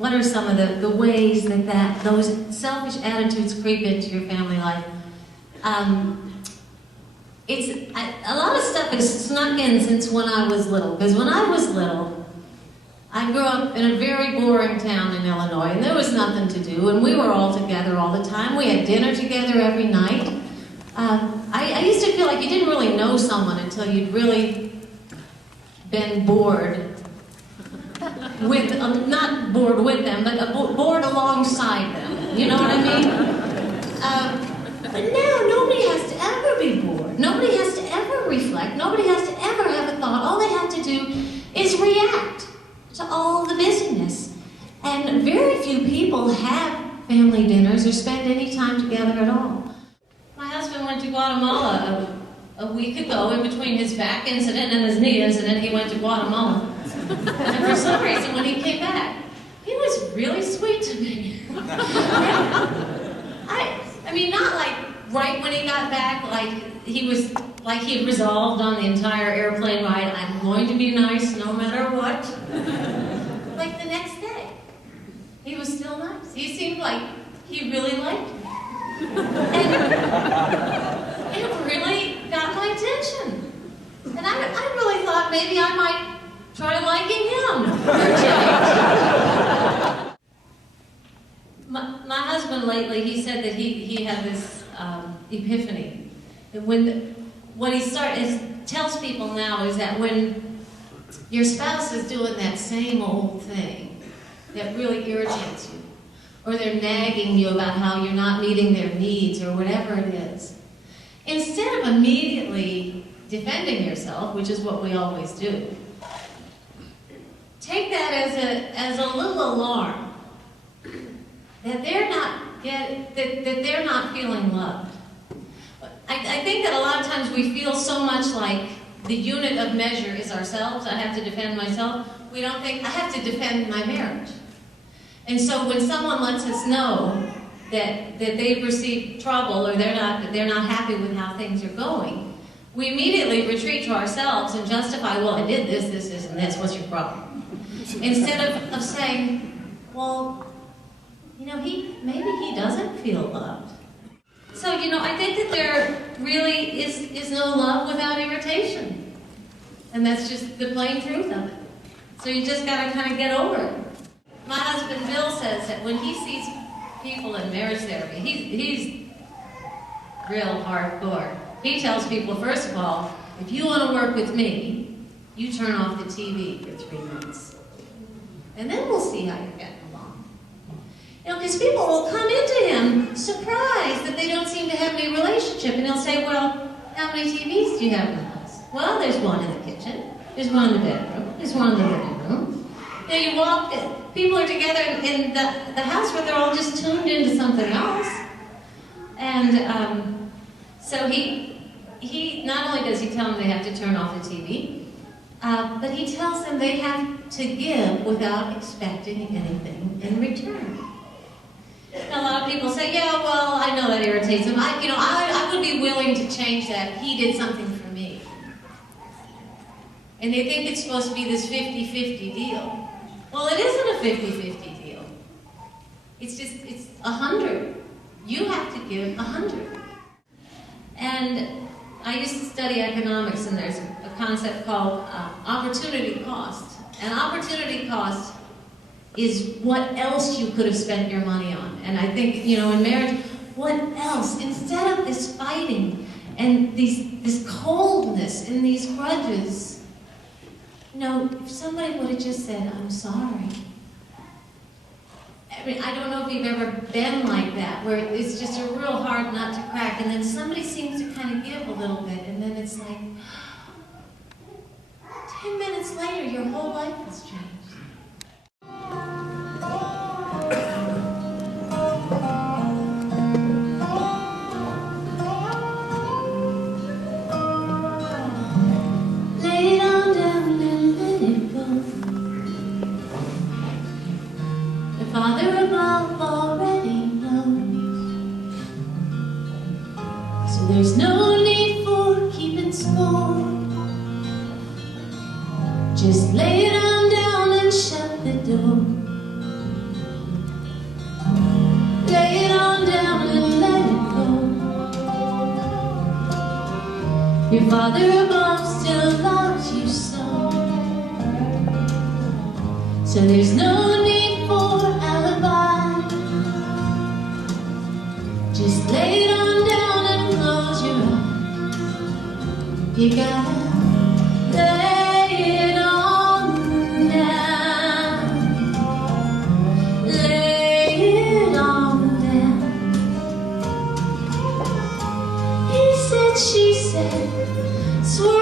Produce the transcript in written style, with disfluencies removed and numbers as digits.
what are some of the ways that those selfish attitudes creep into your family life? A lot of stuff has snuck in since when I was little. Because when I was little, I grew up in a very boring town in Illinois, and there was nothing to do, and we were all together all the time. We had dinner together every night. I used to feel like you didn't really know someone until you'd really been bored with, not bored with them, but bored alongside them. You know what I mean? But now, nobody has to ever be bored. Nobody has to ever reflect. Nobody has to ever have a thought. All they have to do is react to all the busyness. And very few people have family dinners or spend any time together at all. My husband went to Guatemala a week ago. In between his back incident and his knee incident, he went to Guatemala. And for some reason, when he came back, he was really sweet to me. I mean, not like right when he got back, like he was, like he had resolved on the entire airplane ride, I'm going to be nice no matter what. Like the next day, he was still real nice. He seemed like he really liked me. And it really got my attention. And I really thought maybe I might try liking him for a change. My husband lately, he said that he had this epiphany. That what he tells people now is that when your spouse is doing that same old thing that really irritates you, or they're nagging you about how you're not meeting their needs or whatever it is, instead of immediately defending yourself, which is what we always do, take that as a little alarm that they're not feeling loved. I think that a lot of times we feel so much like the unit of measure is ourselves. I have to defend myself. We don't think, I have to defend my marriage. And so when someone lets us know that they've received trouble or they're not happy with how things are going, we immediately retreat to ourselves and justify, well, I did this, this, and this, what's your problem? Instead of saying, well, you know, maybe he doesn't feel loved. So, you know, I think that there really is no love without irritation. And that's just the plain truth of it. So you just gotta kind of get over it. My husband Bill says that when he sees people in marriage therapy, he's real hardcore. He tells people, first of all, if you want to work with me, you turn off the TV for 3 months. And then we'll see how you're getting along. You know, because people will come into him surprised that they don't seem to have any relationship. And he'll say, well, how many TVs do you have in the house? Well, there's one in the kitchen. There's one in the bedroom. There's one in the living room. You know, you walk, people are together in the house where they're all just tuned into something else. And so he not only does he tell them they have to turn off the TV, but he tells them they have to give without expecting anything in return. Now, a lot of people say, yeah, well, I know that irritates him. I would be willing to change that. He did something for me. And they think it's supposed to be this 50-50 deal. Well, it isn't a 50-50 deal. It's 100. You have to give 100. And I used to study economics, and there's a concept called opportunity cost. And opportunity cost is what else you could have spent your money on. And I think, you know, in marriage, what else? Instead of this fighting and this coldness and these grudges, you know, if somebody would have just said, I'm sorry. I mean, I don't know if you've ever been like that, where it's just a real hard nut to crack, and then somebody seems to kind of give a little bit, and then it's like, 10 minutes later, your whole life has changed. Lay it on down and let it go. The Father above already knows, so there's no need for keeping score. Just lay it on down and shut the door. Lay it on down and let it go. Your Father above still loves you so. So there's no need for alibi. Just lay it on down and close your eyes. You gotta lay it on down. Lay it on down. He said, she said, swirl